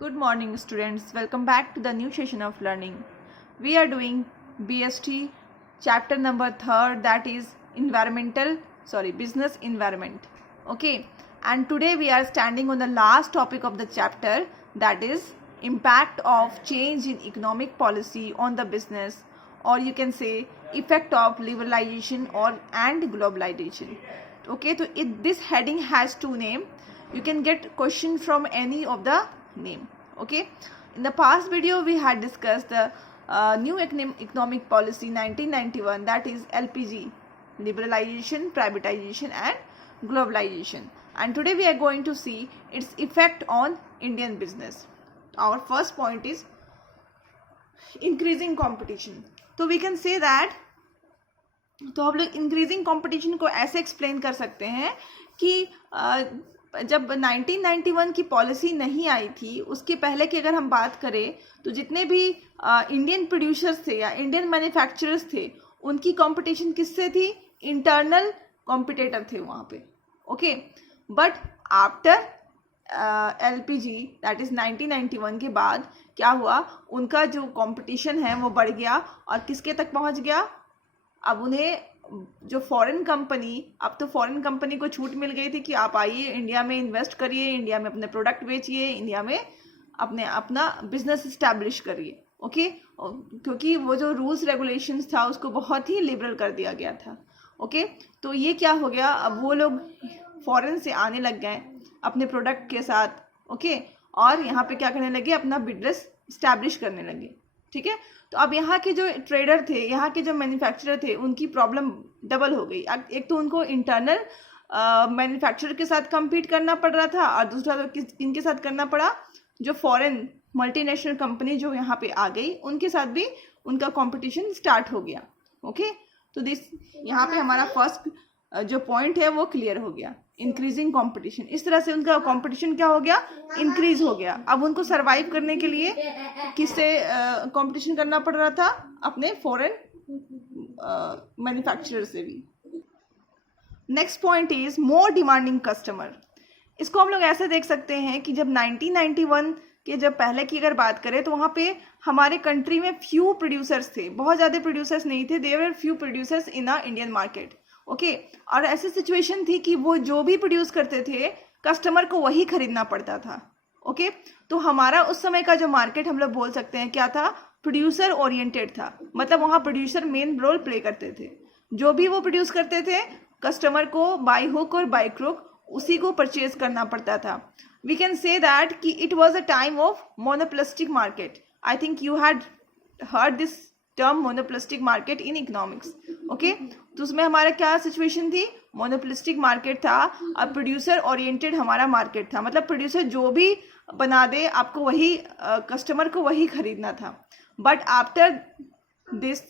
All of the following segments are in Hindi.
Good morning students, welcome back to the new session of learning. We are doing BST chapter number 3rd, that is business environment. Okay, and today we are standing on the last topic of the chapter, that is impact of change in economic policy on the business, or you can say effect of liberalization and globalization. Okay, so this heading has two names. You can get question from any of the name. Okay, in the past video we had discussed the new economic policy 1991, that is LPG, liberalization, privatization and globalization, and today we are going to see its effect on Indian business. Our first point is increasing competition. तो we can say that, तो हम लोग इंक्रीजिंग कंपटीशन को ऐसे एक्सप्लेन कर सकते हैं कि जब 1991 की पॉलिसी नहीं आई थी उसके पहले की अगर हम बात करें तो जितने भी इंडियन प्रोड्यूसर्स थे या इंडियन मैन्युफैक्चरर्स थे उनकी कंपटीशन किससे थी? इंटरनल कॉम्पिटिटर थे वहाँ पे. Okay, but after LPG that is 1991 के बाद क्या हुआ? उनका जो कंपटीशन है वो बढ़ गया और किसके तक पहुँच गया? अब उन्हें जो फॉरेन कंपनी, अब तो फॉरेन कंपनी को छूट मिल गई थी कि आप आइए इंडिया में इन्वेस्ट करिए, इंडिया में अपने प्रोडक्ट बेचिए, इंडिया में अपना बिजनेस इस्टेब्लिश करिए. ओके, क्योंकि वो जो रूल्स रेगुलेशंस था उसको बहुत ही लिबरल कर दिया गया था. ओके, तो ये क्या हो गया? अब वो लोग फॉरेन से आने लग गए अपने प्रोडक्ट के साथ. ओके, और यहाँ पे क्या करने लगे? अपना बिजनेस इस्टेब्लिश करने लगे. ठीक है, तो अब यहाँ के जो ट्रेडर थे, यहाँ के जो मैन्युफैक्चरर थे, उनकी प्रॉब्लम डबल हो गई. एक तो उनको इंटरनल मैन्युफैक्चरर के साथ compete करना पड़ रहा था और दूसरा तो किनके साथ करना पड़ा? जो फॉरेन मल्टीनेशनल कंपनी जो यहाँ पे आ गई उनके साथ भी उनका कंपटीशन स्टार्ट हो गया. ओके, तो यहाँ पे हमारा फर्स्ट जो पॉइंट है वो क्लियर हो गया, इंक्रीजिंग कंपटीशन. इस तरह से उनका कंपटीशन क्या हो गया? इंक्रीज हो गया. अब उनको सरवाइव करने के लिए किससे कंपटीशन करना पड़ रहा था? अपने फॉरेन मैन्युफैक्चरर से भी. Next point is more demanding customer. इसको हम लोग ऐसे देख सकते हैं कि जब 1991 के जब पहले की अगर बात करें तो वहाँ पे हमारे कंट्री में फ्यू प्रोड्यूसर्स थे, बहुत ज़्यादा प्रोड्यूसर्स नहीं थे. There were few producers in a Indian market. Okay, और ऐसी सिचुएशन थी कि वो जो भी प्रोड्यूस करते थे कस्टमर को वही खरीदना पड़ता था. ओके, तो हमारा उस समय का जो मार्केट हम लोग बोल सकते हैं क्या था? प्रोड्यूसर ओरिएंटेड था. मतलब वहाँ प्रोड्यूसर मेन रोल प्ले करते थे. जो भी वो प्रोड्यूस करते थे कस्टमर को बाय हुक और बाय क्रुक उसी को परचेज करना पड़ता था. वी कैन से दैट कि it was a time of monopolistic market. I think you had heard this term monopolistic market in economics. Okay, तो उसमें हमारा क्या सिचुएशन थी? मोनोपोलिस्टिक मार्केट था और प्रोड्यूसर ओरिएंटेड हमारा मार्केट था. मतलब प्रोड्यूसर जो भी बना दे आपको वही कस्टमर को वही खरीदना था. But after this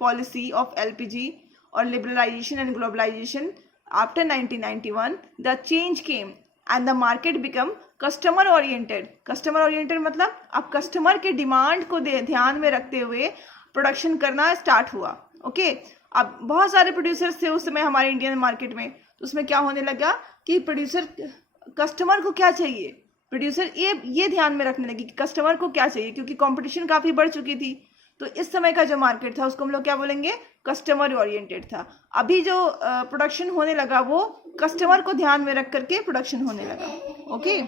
policy of LPG और liberalisation and globalisation after 1991 the change came and the market become customer oriented. Customer oriented मतलब अब कस्टमर के डिमांड को ध्यान में रखते हुए प्रोडक्शन करना स्टार्ट हुआ. ओके, अब बहुत सारे प्रोड्यूसर्स थे उस समय हमारे इंडियन मार्केट में. तो उसमें क्या होने लगा कि प्रोड्यूसर कस्टमर को क्या चाहिए, प्रोड्यूसर ये ध्यान में रखने लगे कि कस्टमर को क्या चाहिए, क्योंकि कंपटीशन काफ़ी बढ़ चुकी थी. तो इस समय का जो मार्केट था उसको हम लोग क्या बोलेंगे? कस्टमर ओरिएंटेड था. अभी जो प्रोडक्शन होने लगा वो कस्टमर को ध्यान में रख करके प्रोडक्शन होने लगा. Okay,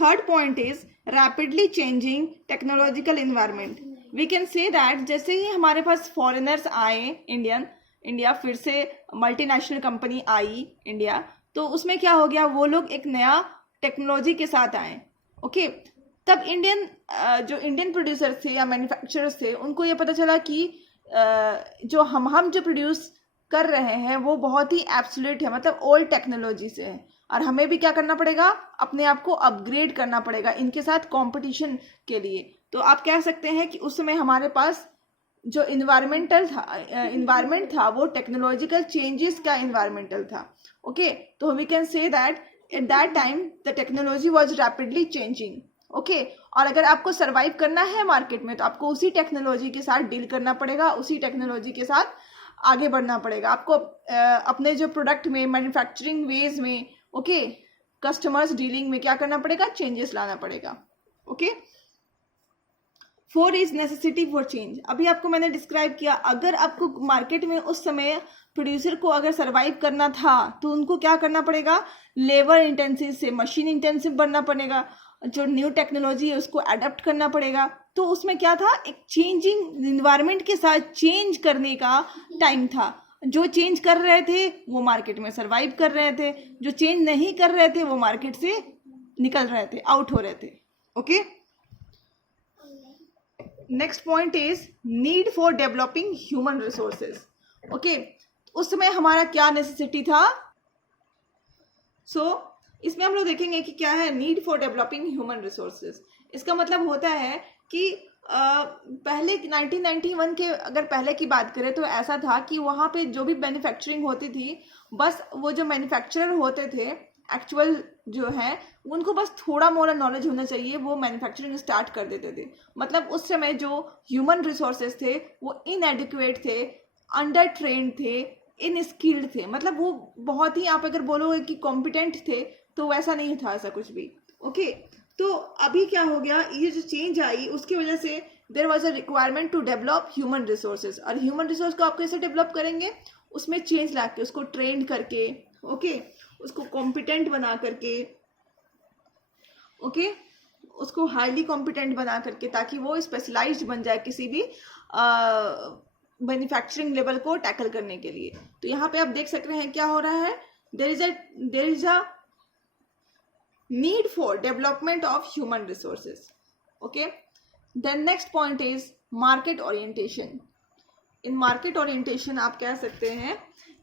third point is rapidly changing technological environment. We can say that जैसे ही हमारे पास फॉरेनर्स आए इंडिया फिर से मल्टीनेशनल कंपनी आई इंडिया, तो उसमें क्या हो गया? वो लोग एक नया टेक्नोलॉजी के साथ आए. ओके, तब जो इंडियन प्रोड्यूसर्स थे या मैन्युफैक्चरर्स थे उनको ये पता चला कि जो हम जो प्रोड्यूस कर रहे हैं वो बहुत ही एब्सोल्यूट है, मतलब ओल्ड टेक्नोलॉजी से है, और हमें भी क्या करना पड़ेगा? अपने आप को अपग्रेड करना पड़ेगा इनके साथ कंपटीशन के लिए. तो आप कह सकते हैं कि उस समय हमारे पास जो इन्वायरमेंट था वो टेक्नोलॉजिकल चेंजेस का इन्वायरमेंटल था. ओके, तो we can say that at that time the technology was rapidly changing. Okay, और अगर आपको सर्वाइव करना है मार्केट में तो आपको उसी टेक्नोलॉजी के साथ डील करना पड़ेगा, उसी टेक्नोलॉजी के साथ आगे बढ़ना पड़ेगा. आपको अपने जो प्रोडक्ट में मैन्युफैक्चरिंग वेज में ओके कस्टमर्स डीलिंग में क्या करना पड़ेगा, चेंजेस लाना पड़ेगा. Okay. 4 is necessity for change. अभी आपको मैंने डिस्क्राइब किया, अगर आपको मार्केट में उस समय प्रोड्यूसर को अगर सर्वाइव करना था तो उनको क्या करना पड़ेगा, लेबर इंटेंसिव से मशीन इंटेंसिव बनना पड़ेगा, जो न्यू टेक्नोलॉजी है उसको अडेप्ट करना पड़ेगा. तो उसमें क्या था, एक चेंजिंग इन्वायरमेंट के साथ चेंज करने का टाइम था. जो चेंज कर रहे थे वो मार्केट में सर्वाइव कर रहे थे, जो चेंज नहीं कर रहे थे वो मार्केट से निकल रहे थे, आउट हो रहे थे. Okay. Next point is need for developing human resources. Okay. उस समय हमारा क्या नेसेसिटी था. इसमें हम लोग देखेंगे कि क्या है need for developing human resources. इसका मतलब होता है कि पहले 1991 के अगर पहले की बात करें तो ऐसा था कि वहाँ पे जो भी मैन्युफैक्चरिंग होती थी, बस वो जो मैन्युफैक्चरर होते थे एक्चुअल जो है उनको बस थोड़ा मोड़ा नॉलेज होना चाहिए, वो मैन्युफैक्चरिंग स्टार्ट कर देते थे. मतलब उस समय जो ह्यूमन रिसोर्सेज थे वो इनएडिक्वेट थे, अंडर ट्रेंड थे, इन स्किल्ड थे. मतलब वो बहुत ही, आप अगर बोलोगे कि कॉम्पिटेंट थे तो वैसा नहीं था ऐसा कुछ भी. ओके. तो अभी क्या हो गया, ये जो चेंज आई उसकी वजह से there was a requirement to develop human resources. और ह्यूमन रिसोर्स को आप कैसे डेवलप करेंगे, उसमें चेंज ला के, उसको ट्रेंड करके, ओके, उसको कॉम्पिटेंट बना करके, ओके, उसको हाईली कॉम्पिटेंट बना करके, ताकि वो स्पेशलाइज्ड बन जाए किसी भी मैन्युफैक्चरिंग लेवल को टैकल करने के लिए. तो यहाँ पे आप देख सकते हैं क्या हो रहा है, there is a need for development of human resources. Okay. Then next point is market orientation. In market orientation आप कह सकते हैं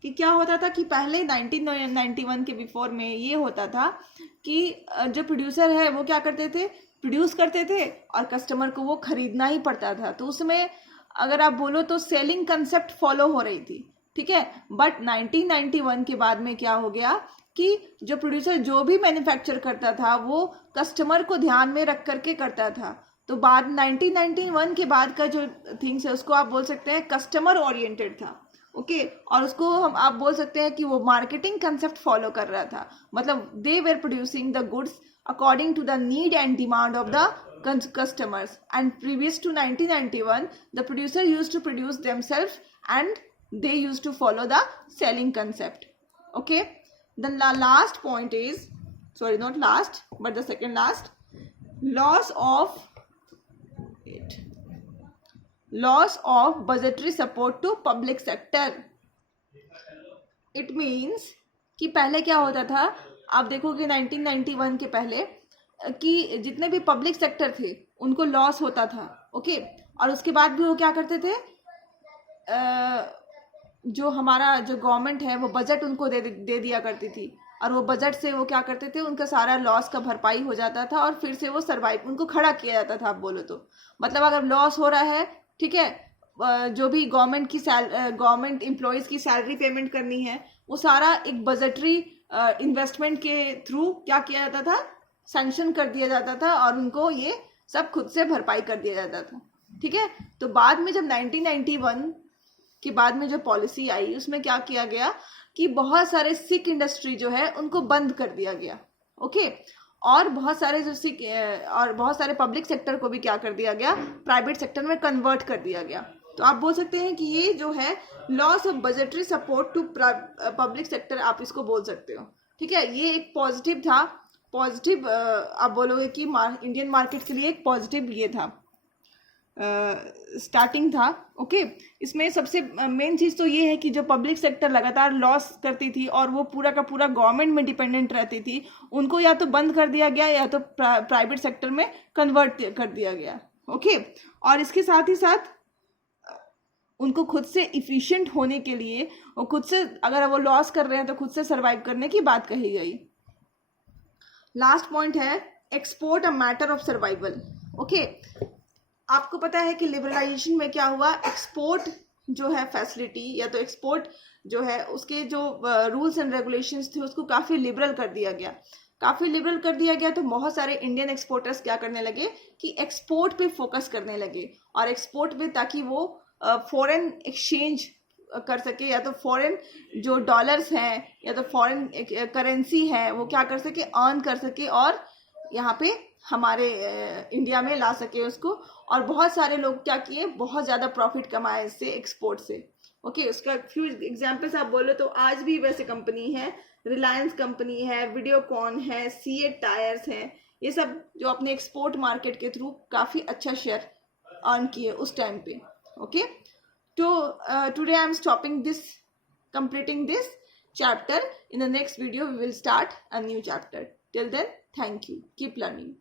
कि क्या होता था कि पहले 1991 के बिफोर में ये होता था कि जो प्रोड्यूसर है वो क्या करते थे, प्रोड्यूस करते थे और कस्टमर को वो खरीदना ही पड़ता था. तो उसमें अगर आप बोलो तो सेलिंग कंसेप्ट फॉलो हो रही थी. ठीक है. बट 1991 के बाद में क्या हो गया कि जो प्रोड्यूसर जो भी मैन्युफैक्चर करता था वो कस्टमर को ध्यान में रख करके करता था. तो बाद 1991 के बाद का जो थिंग्स है उसको आप बोल सकते हैं कस्टमर ओरिएंटेड था. ओके. और उसको हम आप बोल सकते हैं कि वो मार्केटिंग कंसेप्ट फॉलो कर रहा था. मतलब they were producing the goods according to the need and demand of the customers. And previous to 1991 the producer used to produce themselves and they used to follow the selling concept. Okay. Then the last point is, sorry, not last but the second last, loss of budgetary support to public sector. It means कि पहले क्या होता था, आप देखोगे 1991 के पहले कि जितने भी पब्लिक सेक्टर थे उनको लॉस होता था. ओके. और उसके बाद भी वो क्या करते थे, जो हमारा जो गवर्नमेंट है वो बजट उनको दे दिया करती थी और वो बजट से वो क्या करते थे, उनका सारा लॉस का भरपाई हो जाता था और फिर से वो सर्वाइव, उनको खड़ा किया जाता था. आप बोलो तो मतलब अगर लॉस हो रहा है, ठीक है, जो भी गवर्नमेंट एम्प्लॉयज़ की सैलरी पेमेंट करनी है वो सारा एक बजटरी इन्वेस्टमेंट के थ्रू क्या किया जाता था, सैंक्शन कर दिया जाता था और उनको ये सब खुद से भरपाई कर दिया जाता था. ठीक है. तो बाद में जब 1991 के बाद में जो पॉलिसी आई उसमें क्या किया गया कि बहुत सारे सिक इंडस्ट्री जो है उनको बंद कर दिया गया. ओके. और बहुत सारे पब्लिक सेक्टर को भी क्या कर दिया गया, प्राइवेट सेक्टर में कन्वर्ट कर दिया गया. तो आप बोल सकते हैं कि ये जो है loss of budgetary support to public sector, आप इसको बोल सकते हो. ठीक है. ये एक पॉजिटिव था, पॉजिटिव आप बोलोगे कि इंडियन मार्केट के लिए एक पॉजिटिव ये था, स्टार्टिंग था. ओके. इसमें सबसे मेन चीज़ तो ये है कि जो पब्लिक सेक्टर लगातार लॉस करती थी और वो पूरा का पूरा गवर्नमेंट में डिपेंडेंट रहती थी, उनको या तो बंद कर दिया गया या तो प्राइवेट सेक्टर में कन्वर्ट कर दिया गया. ओके. और इसके साथ ही साथ उनको खुद से इफ़िशिएंट होने के लिए और खुद से, अगर वो लॉस कर रहे हैं तो खुद से सर्वाइव करने की बात कही गई. लास्ट पॉइंट है export a matter of survival. Okay. आपको पता है कि लिबरलाइजेशन में क्या हुआ, एक्सपोर्ट जो है फैसिलिटी या तो एक्सपोर्ट जो है उसके जो रूल्स एंड रेगुलेशंस थे उसको काफ़ी लिबरल कर दिया गया. तो बहुत सारे इंडियन एक्सपोर्टर्स क्या करने लगे कि एक्सपोर्ट पे फोकस करने लगे और एक्सपोर्ट पे, ताकि वो फॉरेन एक्सचेंज कर सके, या तो फॉरेन जो डॉलर्स हैं या तो फॉरेन करेंसी है वो क्या कर सके, अर्न कर सके और यहाँ पे हमारे इंडिया में ला सके उसको। और बहुत सारे लोग क्या किए, बहुत ज़्यादा प्रॉफिट कमाए इससे, एक्सपोर्ट से। ओके, उसका फ्यू एग्जाम्पल्स आप बोलो तो आज भी वैसे कंपनी है, रिलायंस कंपनी है, वीडियोकॉन है, सीएट टायर्स है, ये सब जो अपने एक्सपोर्ट मार्केट के थ्रू काफ़ी अच्छा शेयर अर्न किए उस टाइम पे। ओके, तो today I am stopping this, completing this chapter. In the next video we will start a new chapter. Till then, thank you, keep learning.